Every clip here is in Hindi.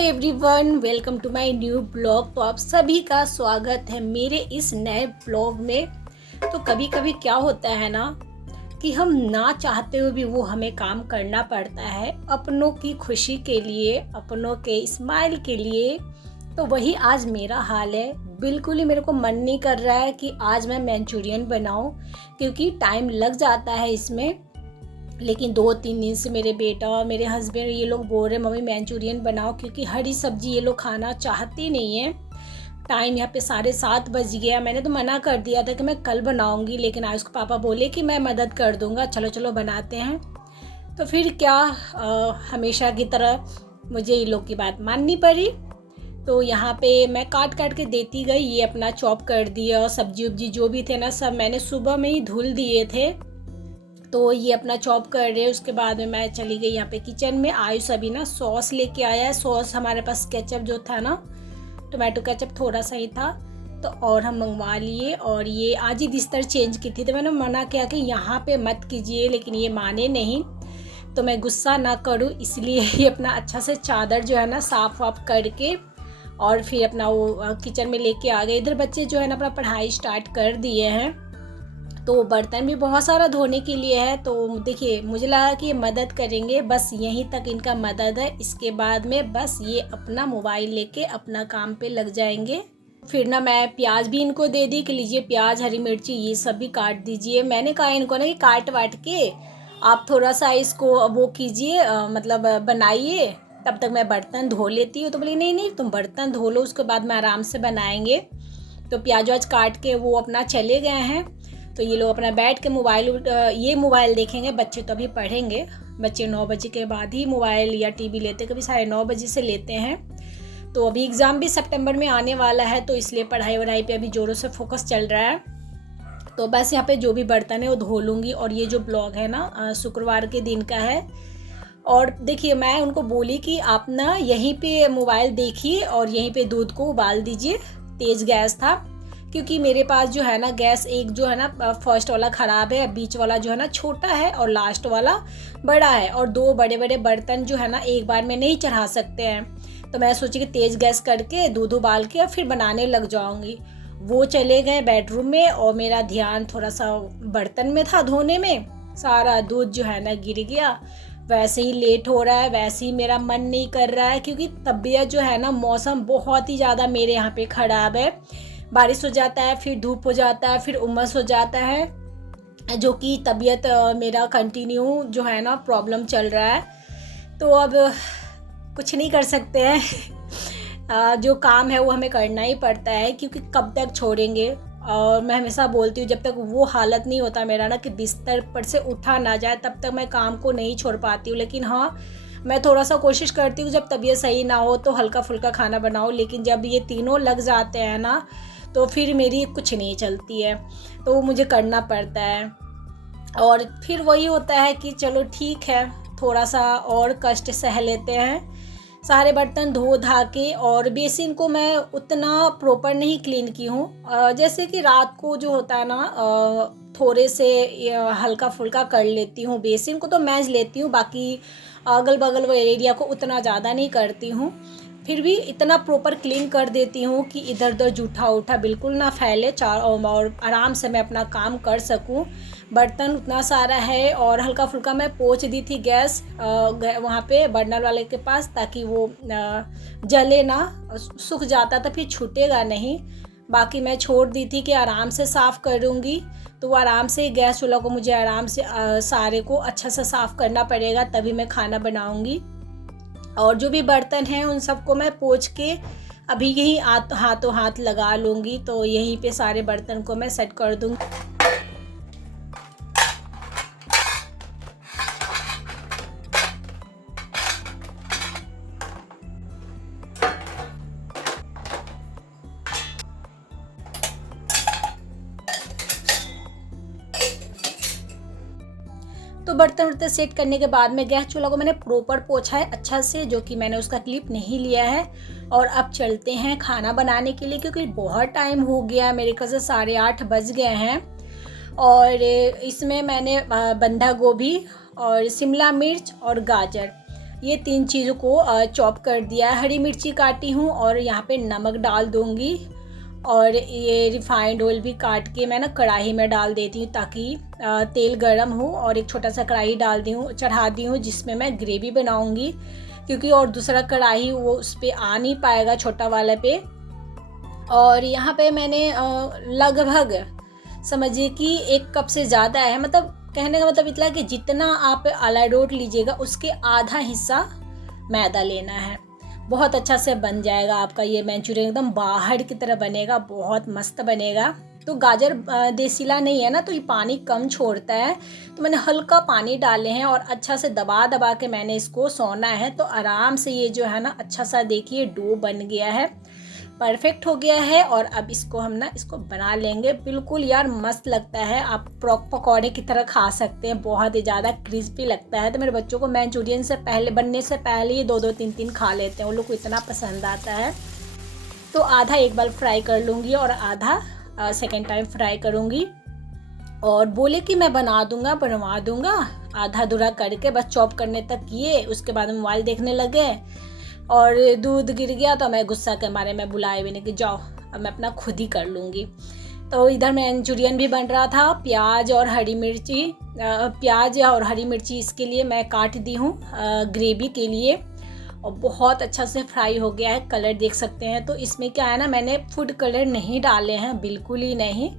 Everyone, welcome to my new blog. तो आप सभी का स्वागत है मेरे इस नए ब्लॉग में। तो कभी कभी क्या होता है ना कि हम ना चाहते हुए भी वो हमें काम करना पड़ता है अपनों की खुशी के लिए, अपनों के स्माइल के लिए। तो वही आज मेरा हाल है। बिल्कुल ही मेरे को मन नहीं कर रहा है कि आज मैं मंचूरियन बनाऊं, क्योंकि टाइम लग जाता है इसमें। लेकिन 2-3 दिन से मेरे बेटा और मेरे हस्बैंड ये लोग बोल रहे मम्मी मंचूरियन बनाओ, क्योंकि हरी सब्जी ये लोग खाना चाहते नहीं हैं। टाइम यहाँ पे 7:30 बज गया। मैंने तो मना कर दिया था कि मैं कल बनाऊंगी, लेकिन आज उसके पापा बोले कि मैं मदद कर दूंगा, चलो चलो बनाते हैं। तो फिर क्या, हमेशा की तरह मुझे ये लोग की बात माननी पड़ी। तो यहाँ पे मैं काट काट के देती गई, ये अपना चॉप कर दिया। सब्जी उब्जी जो भी थे ना सब मैंने सुबह में ही धुल दिए थे, तो ये अपना चॉप कर रहे हैं। उसके बाद में मैं चली गई यहाँ पे किचन में। आयुष अभी ना सॉस लेके आया है। सॉस हमारे पास केचप जो था ना, टोमेटो केचप थोड़ा सा ही था, तो और हम मंगवा लिए। और ये आज ही बिस्तर चेंज की थी, तो मैंने मना किया कि यहाँ पे मत कीजिए, लेकिन ये माने नहीं। तो मैं गुस्सा ना करूँ इसलिए ये अपना अच्छा से चादर जो है ना साफ़ वाफ करके और फिर अपना वो किचन में लेके आ गए। इधर बच्चे जो है ना अपना पढ़ाई स्टार्ट कर दिए हैं, तो बर्तन भी बहुत सारा धोने के लिए है। तो देखिए मुझे लगा कि ये मदद करेंगे, बस यहीं तक इनका मदद है। इसके बाद में बस ये अपना मोबाइल लेके अपना काम पे लग जाएंगे। फिर ना मैं प्याज भी इनको दे दी कि लीजिए प्याज, हरी मिर्ची ये सब भी काट दीजिए। मैंने कहा इनको ना कि काट वाट के आप थोड़ा सा इसको वो कीजिए, मतलब बनाइए, तब तक मैं बर्तन धो लेती हूँ। तो बोली नहीं नहीं तुम बर्तन धो लो, उसके बाद में आराम से बनाएंगे। तो प्याज वाज काट के वो अपना चले गए हैं। तो ये लोग अपना बैठ के ये मोबाइल देखेंगे। बच्चे तो अभी पढ़ेंगे, बच्चे 9 बजे के बाद ही मोबाइल या टीवी लेते, कभी 9:30 बजे से लेते हैं। तो अभी एग्ज़ाम भी सितंबर में आने वाला है, तो इसलिए पढ़ाई वढ़ाई पे अभी ज़ोरों से फोकस चल रहा है। तो बस यहाँ पे जो भी बर्तन है वो धो लूँगी। और ये जो ब्लॉग है ना शुक्रवार के दिन का है। और देखिए मैं उनको बोली कि आप ना यहीं पे मोबाइल देखिए और यहीं पे दूध को उबाल दीजिए। तेज़ गैस था, क्योंकि मेरे पास जो है ना गैस एक जो है ना फर्स्ट वाला ख़राब है, बीच वाला जो है ना छोटा है और लास्ट वाला बड़ा है। और 2 बड़े बड़े बर्तन जो है ना एक बार में नहीं चढ़ा सकते हैं। तो मैं सोची कि तेज़ गैस करके दूध उबाल के और फिर बनाने लग जाऊंगी। वो चले गए बेडरूम में और मेरा ध्यान थोड़ा सा बर्तन में था धोने में। सारा दूध जो है ना गिर गया। वैसे ही लेट हो रहा है, वैसे ही मेरा मन नहीं कर रहा है, क्योंकि तबीयत जो है ना, मौसम बहुत ही ज़्यादा मेरे यहाँ पे ख़राब है। बारिश हो जाता है, फिर धूप हो जाता है, फिर उमस हो जाता है, जो कि तबीयत मेरा कंटिन्यू जो है ना प्रॉब्लम चल रहा है। तो अब कुछ नहीं कर सकते हैं। जो काम है वो हमें करना ही पड़ता है, क्योंकि कब तक छोड़ेंगे। और मैं हमेशा बोलती हूँ जब तक वो हालत नहीं होता मेरा ना कि बिस्तर पर से उठा ना जाए, तब तक मैं काम को नहीं छोड़ पाती हूँ। लेकिन हाँ, मैं थोड़ा सा कोशिश करती हूँ जब तबीयत सही ना हो तो हल्का फुल्का खाना बनाओ। लेकिन जब ये तीनों लग जाते हैं ना, तो फिर मेरी कुछ नहीं चलती है, तो वो मुझे करना पड़ता है। और फिर वही होता है कि चलो ठीक है, थोड़ा सा और कष्ट सह लेते हैं। सारे बर्तन धो धा के, और बेसिन को मैं उतना प्रॉपर नहीं क्लीन की हूँ। जैसे कि रात को जो होता है ना थोड़े से हल्का फुल्का कर लेती हूँ। बेसिन को तो मैज लेती हूँ, बाकी अगल बगल वो एरिया को उतना ज़्यादा नहीं करती हूँ। फिर भी इतना प्रॉपर क्लीन कर देती हूँ कि इधर उधर जूठा उठा बिल्कुल ना फैले, और आराम से मैं अपना काम कर सकूँ। बर्तन उतना सारा है, और हल्का फुल्का मैं पोंछ दी थी गैस वहाँ पे बर्नर वाले के पास, ताकि वो जले ना, सूख जाता तो फिर छूटेगा नहीं। बाकी मैं छोड़ दी थी कि आराम से साफ़ करूँगी। तो वो आराम से गैस चूल्हा को मुझे आराम से सारे को अच्छा से साफ़ करना पड़ेगा, तभी मैं खाना बनाऊँगी। और जो भी बर्तन हैं उन सबको मैं पोंछ के अभी यही हाथों हाथ लगा लूँगी। तो यहीं पे सारे बर्तन को मैं सेट कर दूँगी। तो बर्तन वर्तन सेट करने के बाद में गैस चूल्हा को मैंने प्रॉपर पोंछा है अच्छा से, जो कि मैंने उसका क्लिप नहीं लिया है। और अब चलते हैं खाना बनाने के लिए, क्योंकि बहुत टाइम हो गया, मेरे ख्याल से 8:30 बज गए हैं। और इसमें मैंने बंधा गोभी और शिमला मिर्च और गाजर ये 3 चीज़ों को चॉप कर दिया है। हरी मिर्ची काटी हूँ और यहाँ पे नमक डाल दूँगी और ये रिफाइंड ऑयल भी काट के मैं ना कढ़ाई में डाल देती हूँ ताकि तेल गरम हो, और एक छोटा सा कढ़ाई चढ़ा दी हूँ जिसमें मैं ग्रेवी बनाऊँगी, क्योंकि और दूसरा कढ़ाई वो उस पर आ नहीं पाएगा छोटा वाले पे। और यहाँ पे मैंने लगभग समझिए कि 1 कप से ज़्यादा है, मतलब कहने का मतलब इतना कि जितना आप अरारोट लीजिएगा उसके आधा हिस्सा मैदा लेना है। बहुत अच्छा से बन जाएगा आपका ये मंचूरियन, एकदम बाहर की तरह बनेगा, बहुत मस्त बनेगा। तो गाजर देसीला नहीं है ना, तो ये पानी कम छोड़ता है, तो मैंने हल्का पानी डाले हैं और अच्छा से दबा दबा के मैंने इसको सोना है। तो आराम से ये जो है ना अच्छा सा देखिए डो बन गया है, परफेक्ट हो गया है। और अब इसको हम ना इसको बना लेंगे। बिल्कुल यार मस्त लगता है, आप पकौड़े की तरह खा सकते हैं, बहुत ही ज़्यादा क्रिस्पी लगता है। तो मेरे बच्चों को मंचूरियन से पहले बनने से पहले ही 2-2 3-3 खा लेते हैं, उन लोग को इतना पसंद आता है। तो आधा एक बार फ्राई कर लूँगी और आधा सेकेंड टाइम फ्राई करूँगी। और बोले कि मैं बनवा दूँगा, आधा अधूरा करके बस चॉप करने तक किए, उसके बाद मोबाइल देखने लगे और दूध गिर गया। तो मैं गुस्सा के मारे में बुलाए भी नहीं कि जाओ अब मैं अपना खुद ही कर लूँगी। तो इधर मंचूरियन भी बन रहा था। प्याज और हरी मिर्ची इसके लिए मैं काट दी हूँ ग्रेवी के लिए, और बहुत अच्छा से फ्राई हो गया है। कलर देख सकते हैं। तो इसमें क्या है ना, मैंने फूड कलर नहीं डाले हैं, बिल्कुल ही नहीं।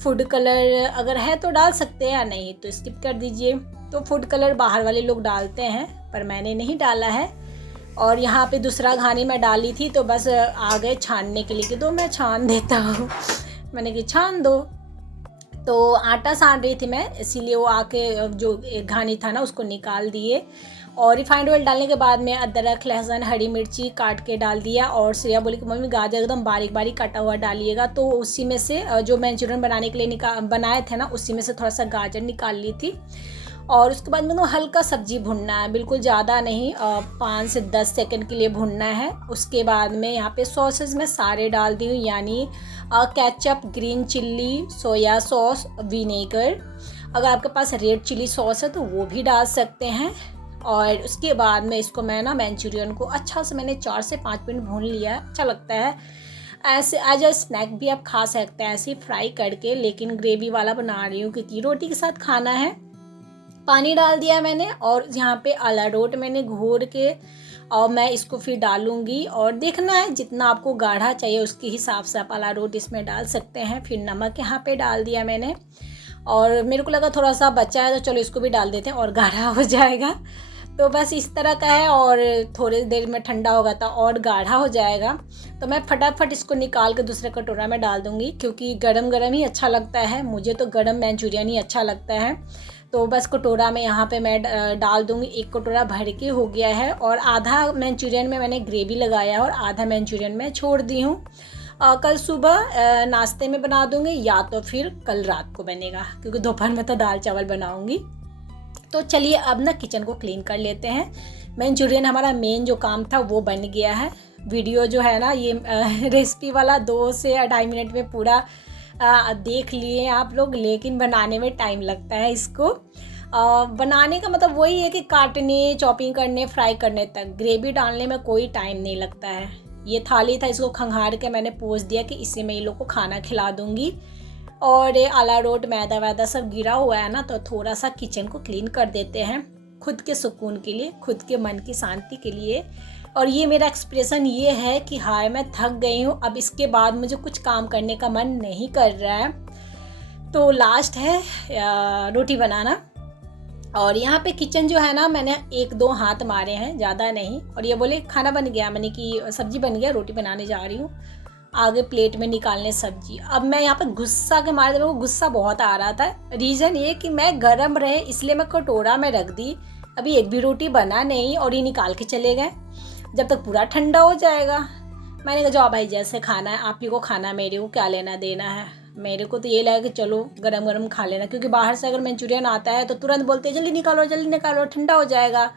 फूड कलर अगर है तो डाल सकते हैं, या नहीं तो स्किप कर दीजिए। तो फूड कलर बाहर वाले लोग डालते हैं, पर मैंने नहीं डाला है। और यहाँ पे दूसरा घानी मैं डाली थी, तो बस आ गए छानने के लिए कि दो मैं छान देता हूँ। मैंने कि छान दो। तो आटा सान रही थी मैं, इसीलिए वो आके जो एक घानी था ना उसको निकाल दिए। और रिफाइंड ऑयल डालने के बाद में अदरक, लहसुन, हरी मिर्ची काट के डाल दिया। और श्रेया बोली कि मम्मी गाजर एकदम बारीक बारीक कटा हुआ डालिएगा। तो उसी में से जो मंचूरियन बनाने के लिए बनाए थे ना, उसी में से थोड़ा सा गाजर निकाल ली थी। और उसके बाद में हल्का सब्जी भुनना है, बिल्कुल ज़्यादा नहीं, 5 से 10 सेकंड के लिए भुनना है। उसके बाद में यहाँ पे सॉसेस मैं सारे डाल दी हूँ, यानी ketchup, green chilli, soya sauce, vinegar. अगर आपके पास रेड चिली सॉस है तो वो भी डाल सकते हैं। और उसके बाद में इसको मैं ना मंचूरियन को अच्छा से मैंने 4 से 5 मिनट भून लिया, अच्छा लगता है। ऐसे एज अ स्नैक भी आप खा सकते हैं ऐसे ही फ्राई करके, लेकिन ग्रेवी वाला बना रही हूँ क्योंकि रोटी के साथ खाना है। पानी डाल दिया मैंने, और यहाँ पे अरारोट मैंने घोर के और मैं इसको फिर डालूँगी। और देखना है जितना आपको गाढ़ा चाहिए उसके हिसाब से आप अरारोट इसमें डाल सकते हैं। फिर नमक यहाँ पे डाल दिया मैंने, और मेरे को लगा थोड़ा सा बचा है तो चलो इसको भी डाल देते हैं और गाढ़ा हो जाएगा। तो बस इस तरह का है, और थोड़ी देर में ठंडा होगा तो और गाढ़ा हो जाएगा। तो मैं फटाफट इसको निकाल के दूसरे कटोरा में डाल दूँगी, क्योंकि गरम गरम ही अच्छा लगता है, मुझे तो गरम मंचूरियन ही अच्छा लगता है। तो बस कटोरा में यहाँ पे मैं डाल दूँगी। 1 कटोरा भर के हो गया है, और आधा मंचूरियन में मैंने ग्रेवी लगाया और आधा मंचूरियन में छोड़ दी हूँ। कल सुबह नाश्ते में बना दूँगी, या तो फिर कल रात को बनेगा, क्योंकि दोपहर में तो दाल चावल बनाऊँगी। तो चलिए अब ना किचन को क्लीन कर लेते हैं। मंचूरियन हमारा मेन जो काम था वो बन गया है। वीडियो जो है ना ये रेसिपी वाला 2 से 2.5 मिनट में पूरा देख लिए आप लोग, लेकिन बनाने में टाइम लगता है इसको। बनाने का मतलब वही है कि काटने, चॉपिंग करने, फ्राई करने तक, ग्रेवी डालने में कोई टाइम नहीं लगता है। ये थाली था, इसको खंगार के मैंने पोंछ दिया कि इसी में ये लोग को खाना खिला दूँगी। और अरारोट, मैदा वैदा सब गिरा हुआ है ना, तो थोड़ा सा किचन को क्लीन कर देते हैं खुद के सुकून के लिए, खुद के मन की शांति के लिए। और ये मेरा एक्सप्रेशन ये है कि हाय मैं थक गई हूँ, अब इसके बाद मुझे कुछ काम करने का मन नहीं कर रहा है। तो लास्ट है रोटी बनाना। और यहाँ पे किचन जो है ना, मैंने 1-2 हाथ मारे हैं, ज़्यादा नहीं। और ये बोले खाना बन गया, मैंने कि सब्जी बन गया, रोटी बनाने जा रही हूँ, आगे प्लेट में निकालने सब्जी। अब मैं यहाँ पे गुस्सा के मारे, मेरे को गुस्सा बहुत आ रहा था। रीज़न ये कि मैं गरम रहे इसलिए मैं कटोरा में रख दी, अभी एक भी रोटी बना नहीं, और ये निकाल के चले गए जब तक पूरा ठंडा हो जाएगा। मैंने कहा जाओ भाई, जैसे खाना है आप ही को खाना, मेरे को क्या लेना देना है। मेरे को तो ये लगा कि चलो गरम गरम खा लेना, क्योंकि बाहर से अगर मंचूरियन आता है तो तुरंत बोलते हैं जल्दी निकालो ठंडा हो जाएगा।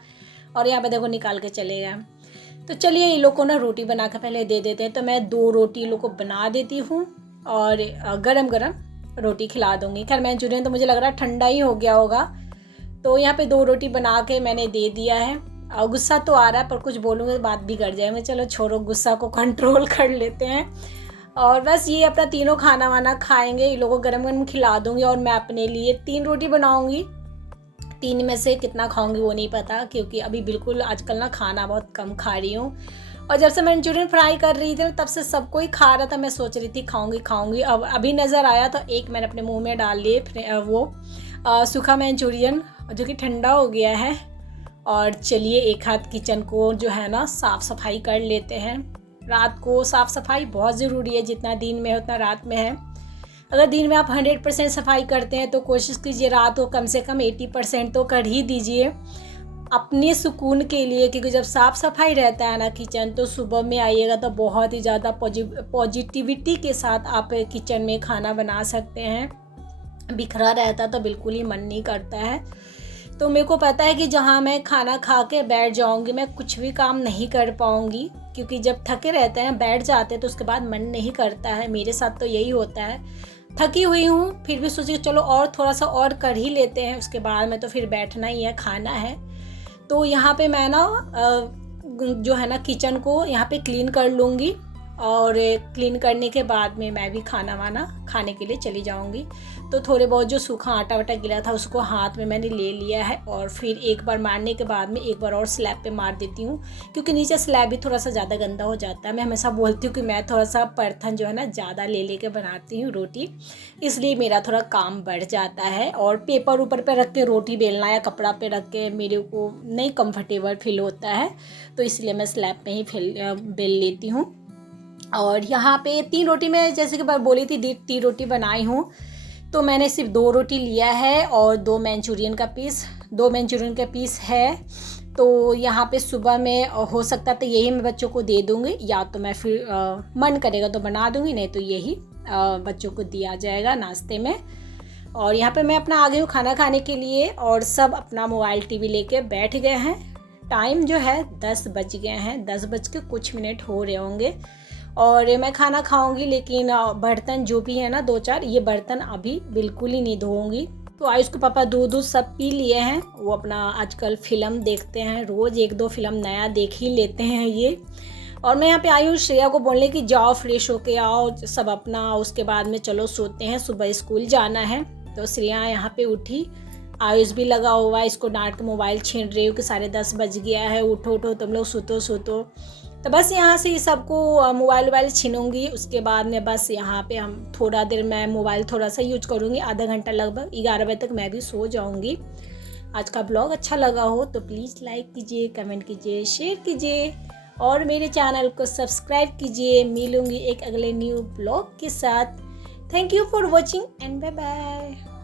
और यहाँ पे देखो निकाल के चले गए। तो चलिए ये लोग को ना रोटी बना के पहले दे देते हैं। तो मैं 2 रोटी लोग को बना देती हूँ और गरम गरम रोटी खिला दूँगी। खैर मंचूरियन तो मुझे लग रहा है ठंडा ही हो गया होगा। तो यहाँ पे 2 रोटी बना के मैंने दे दिया है। और गुस्सा तो आ रहा है पर कुछ बोलूँगी तो बात बिगड़ जाएगी। चलो छोड़ो, गुस्सा को कंट्रोल कर लेते हैं। और बस ये अपना तीनों खाना वाना खाएंगे, ये लोगों को गरम गरम खिला दूँगी और मैं अपने लिए 3 रोटी बनाऊँगी। 3 में से कितना खाऊँगी वो नहीं पता, क्योंकि अभी बिल्कुल आजकल ना खाना बहुत कम खा रही हूँ। और जब से मंचूरियन फ्राई कर रही थी तब से सब कोई खा रहा था, मैं सोच रही थी खाऊंगी। अब अभी नज़र आया तो एक मैंने अपने मुंह में डाल लिए, वो सूखा मंचूरियन जो कि ठंडा हो गया है। और चलिए एक हाथ किचन को जो है ना साफ़ सफाई कर लेते हैं। रात को साफ़ सफाई बहुत ज़रूरी है, जितना दिन में है उतना रात में है। अगर दिन में आप 100% सफाई करते हैं तो कोशिश कीजिए रात को कम से कम 80% तो कर ही दीजिए अपने सुकून के लिए, क्योंकि जब साफ़ सफाई रहता है ना किचन, तो सुबह में आइएगा तो बहुत ही ज़्यादा पॉजिटिविटी के साथ आप किचन में खाना बना सकते हैं। बिखरा रहता तो बिल्कुल ही मन नहीं करता है। तो मेरे को पता है कि जहाँ मैं खाना खा के बैठ जाऊँगी मैं कुछ भी काम नहीं कर पाऊँगी, क्योंकि जब थके रहते हैं बैठ जाते हैं तो उसके बाद मन नहीं करता है। मेरे साथ तो यही होता है, थकी हुई हूँ फिर भी सोची चलो और थोड़ा सा और कर ही लेते हैं, उसके बाद में तो फिर बैठना ही है, खाना है। तो यहाँ पे मैं ना जो है ना किचन को यहाँ पे क्लीन कर लूँगी, और क्लीन करने के बाद में मैं भी खाना वाना खाने के लिए चली जाऊँगी। तो थोड़े बहुत जो सूखा आटा वाटा गिरा था उसको हाथ में मैंने ले लिया है, और फिर एक बार मारने के बाद में एक बार और स्लैब पे मार देती हूँ, क्योंकि नीचे स्लैब भी थोड़ा सा ज़्यादा गंदा हो जाता है। मैं हमेशा बोलती हूँ कि मैं थोड़ा सा बर्तन जो है ना ज़्यादा ले के बनाती हूँ रोटी, इसलिए मेरा थोड़ा काम बढ़ जाता है। और पेपर ऊपर पे रख के रोटी बेलना या कपड़ा पे रख के मेरे को नहीं कंफर्टेबल फील होता है, तो इसलिए मैं स्लैब में ही बेल लेती हूँ। और यहाँ पे 3 रोटी मैं जैसे कि बोली थी 3 रोटी बनाई हूँ, तो मैंने सिर्फ 2 रोटी लिया है और 2 मंचूरियन का पीस है। तो यहाँ पे सुबह में हो सकता तो यही मैं बच्चों को दे दूँगी, या तो मैं फिर मन करेगा तो बना दूँगी, नहीं तो यही बच्चों को दिया जाएगा नाश्ते में। और यहाँ पे मैं अपना आ गई हूँ खाना खाने के लिए, और सब अपना मोबाइल टीवी लेके बैठ गए हैं। टाइम जो है 10 बज गए हैं, 10 बज के कुछ मिनट हो रहे होंगे, और मैं खाना खाऊंगी। लेकिन बर्तन जो भी है ना 2-4 ये बर्तन अभी बिल्कुल ही नहीं धोऊंगी। तो आयुष के पापा दूध सब पी लिए हैं, वो अपना आजकल फ़िल्म देखते हैं, रोज़ 1-2 फिल्म नया देख ही लेते हैं ये। और मैं यहाँ पे आई हूँ श्रेया को बोलने कि जाओ फ्रेश होके आओ सब अपना, उसके बाद में चलो सोते हैं, सुबह स्कूल जाना है। तो श्रेया यहाँ पे उठी, आयुष भी लगा हुआ है, इसको डांट के मोबाइल छीन रही हूँ कि 10:30 बज गया है, उठो तुम लोग सुतो। तो बस यहाँ से सबको मोबाइल छीनूंगी। उसके बाद में बस यहाँ पे हम थोड़ा देर मैं मोबाइल थोड़ा सा यूज करूँगी, आधा घंटा, लगभग 11 बजे तक मैं भी सो जाऊँगी। आज का ब्लॉग अच्छा लगा हो तो प्लीज़ लाइक कीजिए, कमेंट कीजिए, शेयर कीजिए और मेरे चैनल को सब्सक्राइब कीजिए। मिलूँगी एक अगले न्यू ब्लॉग के साथ। Thank you for watching and bye bye.